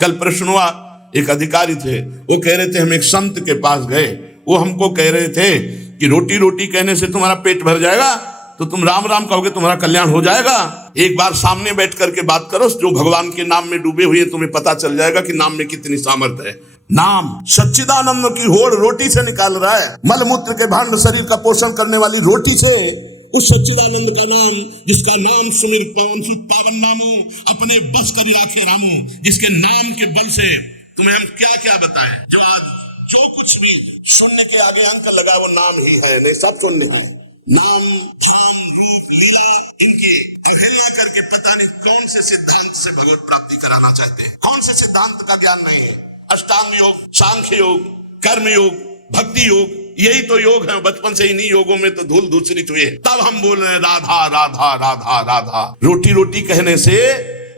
कल प्रश्न हुआ, एक अधिकारी थे, वो कह रहे थे हम एक संत के पास गए, वो हमको कह रहे थे कि रोटी रोटी कहने से तुम्हारा पेट भर जाएगा, तो तुम राम राम कहोगे तुम्हारा कल्याण हो जाएगा। एक बार सामने बैठ करके बात करो, जो भगवान के नाम में डूबे हुए, तुम्हें पता चल जाएगा कि नाम में कितनी सामर्थ्य है। नाम सच्चिदानंद की होड़ रोटी से निकाल रहा है, मलमूत्र के भांड शरीर का पोषण करने वाली रोटी से। उस सच्चिदानंद का नाम, जिसका नाम सुमिर पवन सुत पावन नामो, अपने बस कर राखे रामो, जिसके नाम के बल से तुम्हें हम क्या क्या बताएं। जो आज जो कुछ भी शून्य के आगे अंक लगा वो नाम ही है, नहीं सब शून्य है। नाम धाम रूप लीला इनकी अवहेलना करके पता नहीं कौन से सिद्धांत से भगवत प्राप्ति कराना चाहते हैं, कौन से सिद्धांत का ज्ञान नहीं है। अष्टांग योग, सांख्य योग, कर्म योग, भक्ति योग, यही तो योग है। बचपन से इन्हीं योगों में तो धूल दूसरित हुए, तब हम बोल रहे हैं राधा राधा राधा राधा। रोटी रोटी कहने से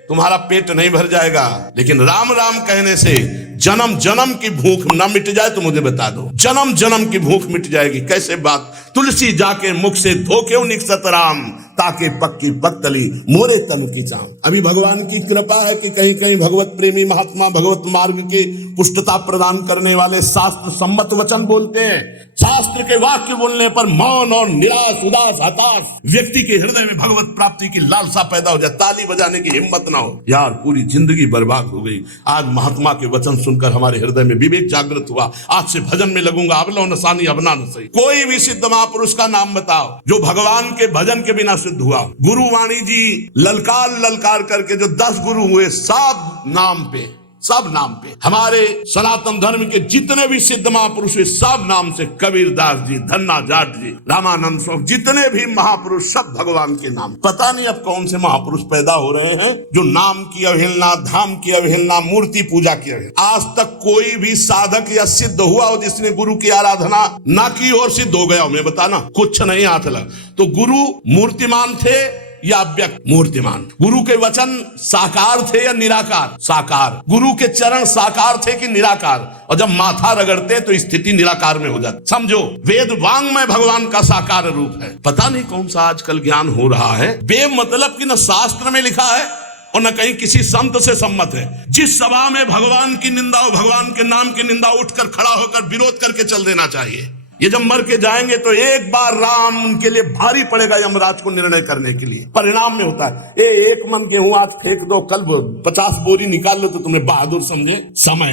तुम्हारा पेट नहीं भर जाएगा, लेकिन राम राम कहने से जन्म जन्म की भूख न मिट जाए तो मुझे बता दो, जन्म जन्म की भूख मिट जाएगी। कैसे बात, तुलसी जाके मुख से धोके निकसत राम, ताके पक्की पत्तली मोरे तन की चाम। अभी भगवान की कृपा है कि कहीं कहीं भगवत प्रेमी महात्मा भगवत मार्ग की पुष्टता प्रदान करने वाले शास्त्र सम्मत वचन बोलते हैं। शास्त्र के वाक्य बोलने पर मौन और निराश उदास हताश व्यक्ति के हृदय में भगवत प्राप्ति की लालसा पैदा हो जाए, ताली बजाने की हिम्मत ना हो। यार पूरी जिंदगी बर्बाद हो गई। आज महात्मा के वचन सुनकर हमारे हृदय में विवेक जागृत हुआ। आज से भजन में लगूंगा, अब लो नसानी अब ना नसई। कोई भी सिद्ध महापुरुष का नाम बताओ जो भगवान के भजन के बिना सिद्ध हुआ। गुरुवाणी जी ललकार ललकार करके जो 10 गुरु हुए, सब नाम पे, सब नाम पे। हमारे सनातन धर्म के जितने भी सिद्ध महापुरुष हुए, सब नाम से। कबीरदास जी, धन्ना जाट जी, रामानंद स्वामी, जितने भी महापुरुष, सब भगवान के नाम। पता नहीं अब कौन से महापुरुष पैदा हो रहे हैं जो नाम की अवहेलना, धाम की अवहेलना, मूर्ति पूजा की अवहेलना। आज तक कोई भी साधक या सिद्ध हुआ हो जिसने गुरु की आराधना ना की और सिद्ध हो गया हो, मैं बताना कुछ नहीं हाथ लगा। तो गुरु मूर्तिमान थे या अव्यक्त? मूर्तिमान। गुरु के वचन साकार थे या निराकार? साकार। गुरु के चरण साकार थे कि निराकार? और जब माथा रगड़ते तो स्थिति निराकार में हो जाती। समझो, वेद वांग में भगवान का साकार रूप है। पता नहीं कौन सा आजकल ज्ञान हो रहा है। वेद मतलब कि न शास्त्र में लिखा है और न कहीं किसी संत से सम्मत है। जिस सभा में भगवान की निंदा हो, भगवान के नाम की निंदा, उठकर खड़ा होकर विरोध करके चल देना चाहिए। ये जब मर के जाएंगे तो एक बार राम उनके लिए भारी पड़ेगा यमराज को निर्णय करने के लिए। परिणाम में होता है एक मन गेहूं आज फेंक दो, कल 50 बोरी निकाल लो तो तुम्हें बहादुर समझे। समय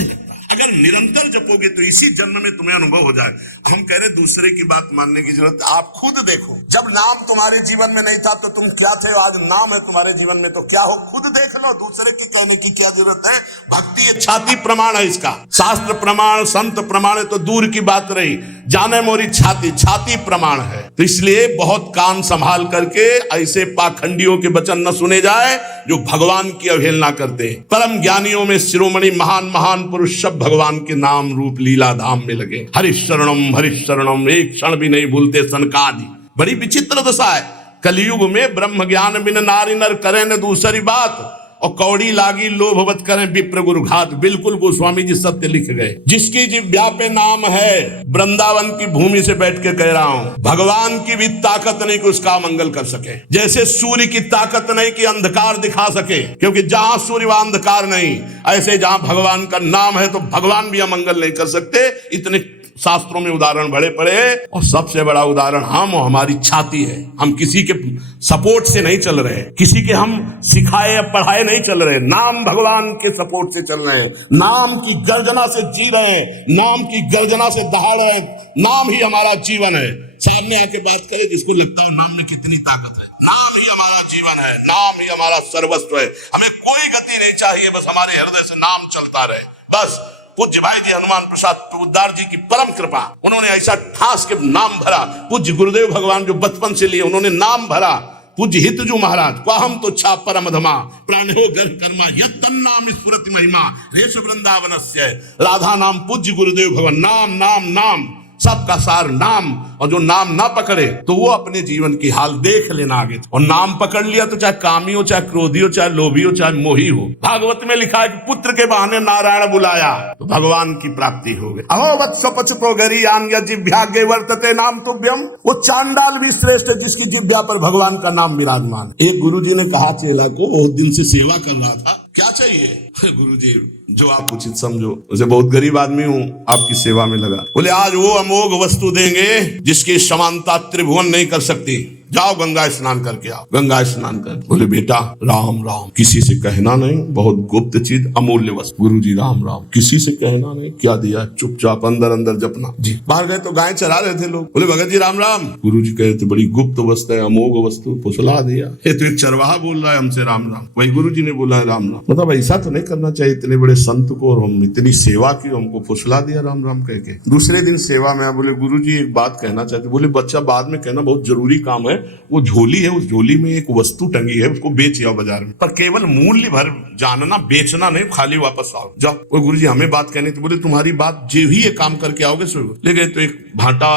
लगता है। अगर निरंतर जपोगे तो इसी जन्म में तुम्हें अनुभव हो जाए। हम कह रहे दूसरे की बात मानने की जरूरत, आप खुद देखो। जब नाम तुम्हारे जीवन में नहीं था तो तुम क्या थे, आज नाम है तुम्हारे जीवन में तो क्या हो, खुद देख लो। दूसरे की कहने की क्या जरूरत है। भक्ति ये छाती प्रमाण है इसका। शास्त्र प्रमाण, संत प्रमाण है तो दूर की बात रही, जाने मोरी छाती प्रमाण है। तो इसलिए बहुत कान संभाल करके ऐसे पाखंडियों के वचन न सुने जाए जो भगवान की अवहेलना करते हैं। परम ज्ञानियों में शिरोमणि महान महान पुरुष सब भगवान के नाम रूप लीला धाम में लगे। हरिशरणम एक क्षण भी नहीं भूलते सनकादि। बड़ी विचित्र दशा है। कलयुग में ब्रह्म ज्ञान बिन नारी नर करें न दूसरी बात, और कौड़ी लागी लोभवत करें विप्र गुरु घात। बिल्कुल गोस्वामी जी सत्य लिख गए। जिसकी जिह्वा पे नाम है, वृंदावन की भूमि से बैठ के कह रहा हूं, भगवान की भी ताकत नहीं कि उसका मंगल कर सके। जैसे सूर्य की ताकत नहीं कि अंधकार दिखा सके, क्योंकि जहां सूर्य वहां अंधकार नहीं। ऐसे जहां भगवान का नाम है तो भगवान भी अमंगल नहीं कर सकते। इतने शास्त्रों में उदाहरण बड़े पड़े हैं और सबसे बड़ा उदाहरण हम और हमारी छाती है। हम किसी के सपोर्ट से नहीं चल रहे, किसी के हम सिखाए या पढ़ाए नहीं चल रहे, नाम भगवान के सपोर्ट से चल रहे हैं। नाम की गर्जना से जी रहे हैं, नाम की गर्जना से दहाड़ रहे हैं। नाम ही हमारा जीवन है। सामने आके बात करे जिसको लगता है नाम में कितनी ताकत है। नाम ही हमारा जीवन है, नाम ही हमारा सर्वस्व है। हमें कोई गति नहीं चाहिए, बस हमारे हृदय से नाम चलता रहे। बस पूज्य भाई जी हनुमान प्रसाद पोद्दार जी की परम कृपा, उन्होंने ऐसा ठास के नाम भरा। पूज्य गुरुदेव भगवान जो बचपन से लिए, उन्होंने नाम भरा। पूज्य हितजू महाराज को हम तो छा परम धमा प्राण हो गर्भ कर्मा यद नाम स्फुरति महिमा रेश वृंदावनस्य। राधा नाम पूज्य गुरुदेव भगवान। नाम नाम नाम सबका सार नाम। और जो नाम ना पकड़े तो वो अपने जीवन की हाल देख लेना आगे। और नाम पकड़ लिया तो चाहे कामी हो, चाहे क्रोधी हो, चाहे लोभी हो, चाहे मोही हो। भागवत में लिखा है कि पुत्र के बहाने नारायण बुलाया तो भगवान की प्राप्ति हो गई। अहो वत्स पचतो गरीयान या जिह्वाग्रे वर्तते नाम तुभ्यम। वो चांडाल भी श्रेष्ठ है जिसकी जिह्वा पर भगवान का नाम विराजमान। एक गुरु जी ने कहा चेला को, बहुत दिन से सेवा कर रहा था, क्या चाहिए? गुरुजी जो आप उचित समझो। उसे बहुत गरीब आदमी हूँ, आपकी सेवा में लगा। बोले आज वो अमोघ वस्तु देंगे जिसकी समानता त्रिभुवन नहीं कर सकती। जाओ गंगा स्नान करके आओ। गंगा स्नान कर। बोले बेटा राम राम, किसी से कहना नहीं, बहुत गुप्त चीज, अमूल्य वस्तु। गुरुजी राम राम, किसी से कहना नहीं। क्या दिया? चुपचाप अंदर अंदर जपना। जी बाहर गए तो गाय चरा रहे थे लोग। बोले भगत जी राम राम। गुरुजी कहे थे बड़ी गुप्त वस्तु है, अमोघ वस्तु, फुसला दिया। ये तो एक चरवाहा बोल रहा है हमसे राम राम। वही गुरुजी ने बोला है राम राम। मतलब ऐसा तो नहीं करना चाहिए इतने बड़े संत को, और हम इतनी सेवा की, हमको फुसला दिया राम राम कह के। दूसरे दिन सेवा में बोले गुरुजी एक बात कहना चाहते। बोले बच्चा बाद में कहना, बहुत जरूरी काम है। वो झोली है, उस झोली में एक वस्तु टंगी है, उसको बेच आओ बाजार में, पर केवल मूल्य भर जानना, बेचना नहीं, खाली वापस आओ। जाओ। वो गुरुजी हमें बात कहनी थी। बोले तुम्हारी बात जो ही ये काम करके आओगे सो। ले गए तो एक भाटा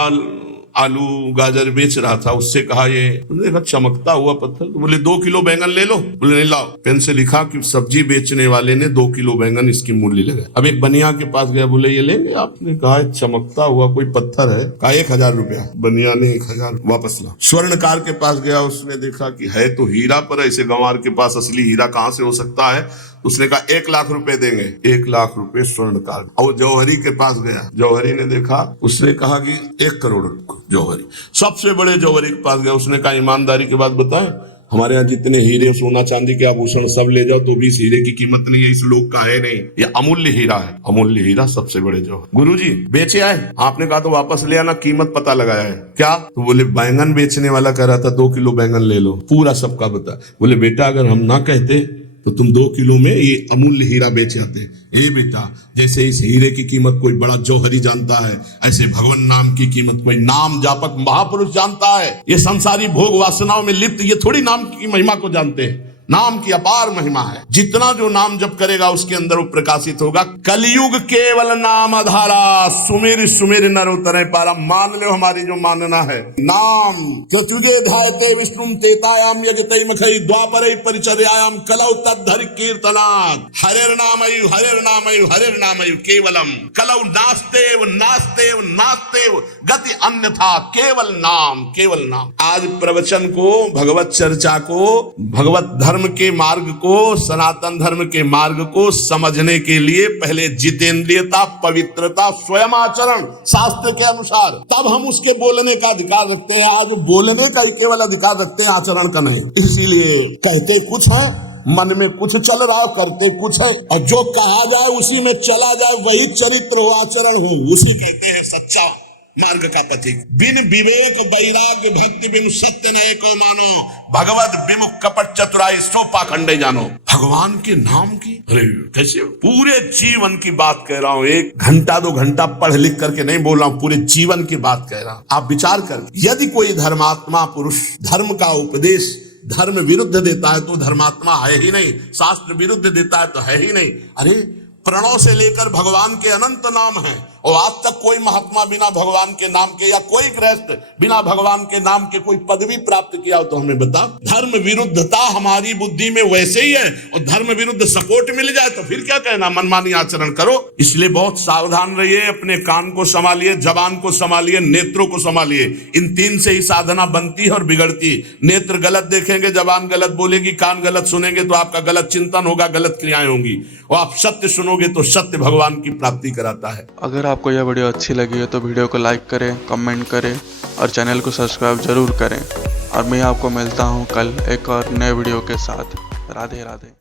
आलू गाजर बेच रहा था, उससे कहा ये देखा चमकता हुआ पत्थर। तो बोले 2 किलो बैंगन ले लो। बोले नहीं लाओ। पेन से लिखा कि सब्जी बेचने वाले ने 2 किलो बैंगन इसकी मूल्य लगा। अब एक बनिया के पास गया, बोले ये लेंगे? आपने कहा चमकता हुआ कोई पत्थर है। कहा 1000 रुपया। बनिया ने 1000 वापस ला। स्वर्णकार के पास गया, उसने देखा कि है तो हीरा, पर ऐसे गंवार के पास असली हीरा कहाँ से हो सकता है। उसने कहा 1 लाख रुपए देंगे। 1 लाख रुपए स्वर्णकार। और जौहरी के पास गया, जौहरी ने देखा, उसने कहा कि 1 करोड़। जौहरी सबसे बड़े जौहरी के पास गया, उसने कहा ईमानदारी की बात बताएं, हमारे यहाँ जितने हीरे सोना चांदी के आभूषण सब ले जाओ तो भी इस हीरे की कीमत नहीं है, इस लोक का है नहीं, ये अमूल्य हीरा है। अमूल्य हीरा सबसे बड़े जौहर। गुरुजी बेचे आए? आपने कहा तो वापस ले आना, कीमत पता लगाया है। क्या? तो बोले बैंगन बेचने वाला कह रहा था 2 किलो बैंगन ले लो, पूरा सबका बता। बोले बेटा अगर हम ना कहते तो तुम 2 किलो में ये अमूल्य हीरा बेच आते। ए बेटा, जैसे इस हीरे की कीमत कोई बड़ा जौहरी जानता है, ऐसे भगवान नाम की कीमत कोई नाम जापक महापुरुष जानता है। ये संसारी भोग वासनाओं में लिप्त ये थोड़ी नाम की महिमा को जानते हैं। नाम की अपार महिमा है। जितना जो नाम जप करेगा उसके अंदर वो प्रकाशित होगा। कलयुग केवल नाम आधारा, सुमेर सुमेर नर उतरे पारा। मान लो हमारी जो मानना है, नाम चतुर्गे धायते विष्णु तेतायाम यजते मखई द्वापरे परिचर्यायाम कलौ तद्धरि कीर्तनात्। हरेर नामयु हरेर नामयु हरेर नामयु केवलम कलौ नास्तेव नास्तेव नास्तेव गति अन्यथा केवल नाम, केवल नाम। आज प्रवचन को, भगवत चर्चा को, भगवत धर्म के मार्ग को, सनातन धर्म के मार्ग को समझने के लिए पहले जितेंद्रियता, पवित्रता, स्वयं आचरण शास्त्र के अनुसार, तब हम उसके बोलने का अधिकार रखते हैं। आज बोलने का ही केवल अधिकार रखते हैं, आचरण का नहीं। इसीलिए कहते कुछ है, मन में कुछ चल रहा, करते कुछ है, और जो कहा जाए उसी में चला जाए, वही चरित्र हो, आचरण हो, उसी कहते हैं सच्चा मार्ग का पथिक। बिन विवेक वैराग्य भक्ति बिन सत्य नहीं को मानो, भगवत विमुख कपट चतुराई सो पाखंडे जानो। भगवान के नाम की, अरे कैसे पूरे जीवन की बात कह रहा हूँ, 1 घंटा 2 घंटा पढ़ लिख करके नहीं बोल रहा हूँ, पूरे जीवन की बात कह रहा हूँ। आप विचार कर, यदि कोई धर्मात्मा पुरुष धर्म का उपदेश धर्म विरुद्ध देता है तो धर्मात्मा है ही नहीं, शास्त्र विरुद्ध देता है तो है ही नहीं। अरे प्रणव से लेकर भगवान के अनंत नाम हैं, और आज तक कोई महात्मा बिना भगवान के नाम के, या कोई गृहस्थ बिना भगवान के नाम के कोई पदवी प्राप्त किया हो तो हमें बता। धर्म विरुद्धता हमारी बुद्धि में वैसे ही है, और धर्म विरुद्ध सपोर्ट मिल जाए तो फिर क्या कहना, मनमानी आचरण करो। इसलिए बहुत सावधान रहिए, अपने कान को संभालिए, जबान को संभालिए, नेत्रों को संभालिए। इन 3 से ही साधना बनती है और बिगड़ती। नेत्र गलत देखेंगे, जबान गलत बोलेगी, कान गलत सुनेंगे तो आपका गलत चिंतन होगा, गलत क्रियाएं होंगी, और आप सत्य सुनोगे तो सत्य भगवान की प्राप्ति कराता है। अगर आपको यह वीडियो अच्छी लगी है तो वीडियो को लाइक करें, कमेंट करें और चैनल को सब्सक्राइब जरूर करें। और मैं आपको मिलता हूं कल एक और नए वीडियो के साथ। राधे राधे।